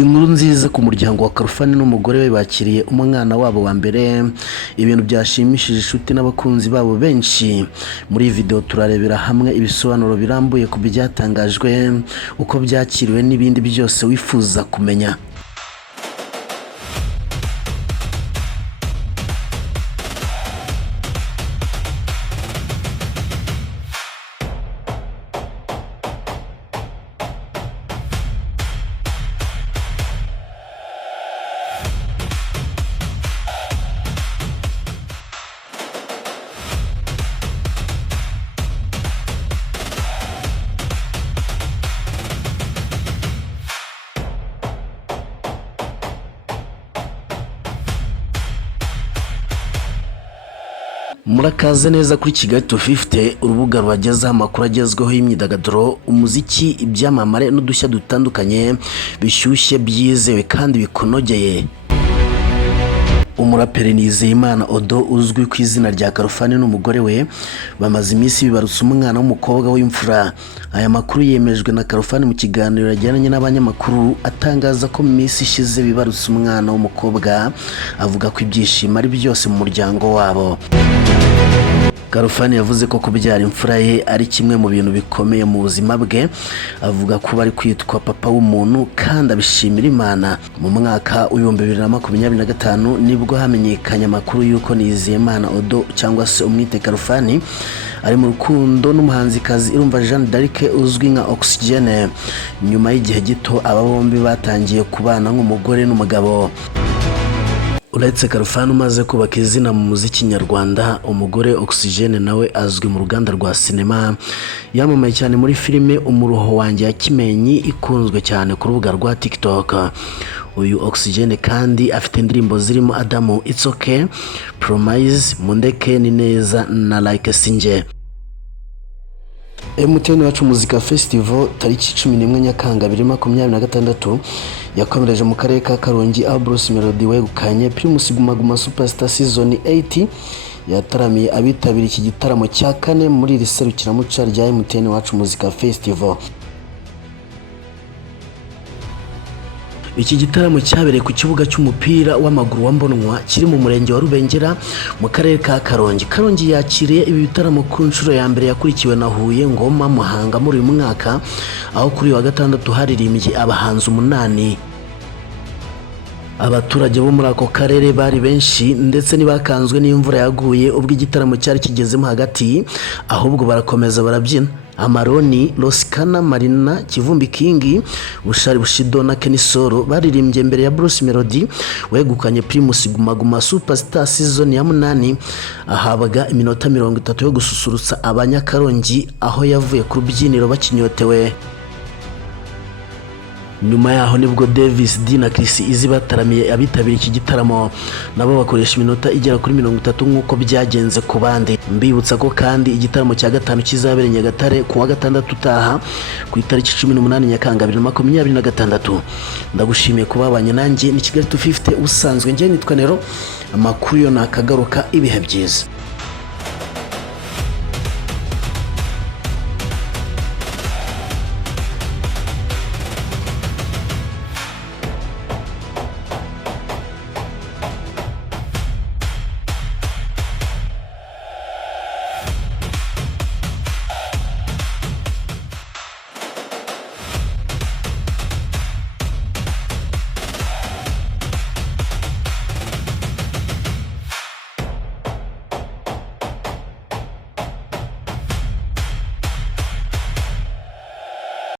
Inkuru nziza ku muryango wa Khalfan n'umugore we bakiriye umwana wabo wa mbere, ibintu byashimishije inshuti n'abakunzi babo benshi. Muri video turarebera hamwe ibisobanuro birambuye ku byatangajwe, uko byakiriwe n'ibindi byose wifuza kumenya. Murakaze neza kuri Kigali 250, urubuga rubagezaho amakuru agezweho y'imyidagaduro, umuziki, ibyamamare n'udushya dutandukanye bishyushye, byizewe kandi bikonogeye. Umuraperi Nizeyimana Odo uzwi ku izina rya Khalfan n'umugore we bamaze iminsi bibarutse umwana w'umukobwa w'Imfura. Aya makuru yemejwe na Khalfan mu kiganiro yagiranye n'abanyamakuru, atangaza ko mu minsi ishize bibarutse umwana w'umukobwa, avuga ko ibyishimo ari byose mu muryango wabo. Khalfan yavuze ko kubyara imfura ye ari kimwe mu bintu bikomeye mu buzima bwe, avuga ko bari kwitwa papa w'umuntu kandi abishimira Imana. Mu mwaka wa 2025 nibwo hamenyekanye amakuru yuko Nizeyimana Odo cyangwa se umwite Khalfan ari mu rukundo n'umuhanzikazi Irumva Jeanne d'Arc uzwi nka Oxygene. Nyuma y'igihe gito aba bombi batangiye kubana nk'umugore n'umugabo. Uretse Khalfan umaze kubaka izina mu muziki nyarwanda, umugore Oxygene nawe azwi mu ruganda rwa sinema, yamamaye cyane muri filime Umuruho wanjye ya Kimenyi ikunzwe cyane ku rubuga rwa TikTok. Uyu Oxygene kandi afite indirimbo zirimo Adamu, It's Okay, Promise, Mundeke ni neza na Like Sinje. Wacu Muzika Festival tariki 11 Nyakanga 2026 yakomereje mu karere ka Karongi, aho Bruce Melody wegukanye Primus Guma Guma Superstar Season 8 yataramiye abitabiriye iki gitaramo cya kane muri iri serukiramuco rya Wacu Muzika Festival. Iki gitaramo cyabereye ku kibuga cy'umupira w'amaguru wa Mbonwa kiri mu murenge wa Rubengera mu karere ka Karongi. Karongi yakiriye ibi bitaramo ku nshuro ya mbere, yakurikiwe na Huye, Ngoma, Muhanga muri uyu mwaka, aho kuri wa gatandatu haririmbye abahanzi 8. Abaturage bo muri ako karere bari benshi ndetse nibakanzwe n'imvura yaguye ubwo igitaramo cyari kigezemo hagati, ahubwo barakomeza barabyina. Amaroni, Losikana, Marina, Kivumbi King, Bushari Bushido na Kenisoro baririmbye mbere ya Bruce Melody wegukanye Primus Guma Guma Superstar Season ya 8, ahabaga iminota 30 yo gususurutsa abanyakarongi aho yavuye ku rubyiniro bakinyotewe. Nyuma yaho nibwo Davis D na Chris Izi bataramiye abitabiriye iki gitaramo, nabo bakoresha iminota igera kuri 30 nk'uko byagenze ku bandi. Mbibutsa ko kandi igitaramo cya gatanu kizabera Nyagatare ku wa gatandatu utaha ku itariki 18 Nyakanga 2026. Ndagushimiye kubabanye nanjye. Ni Kigali 250 usanzwe, ngiye nitwa Nero. Amakuru yo nakagaruka, ibihe byiza.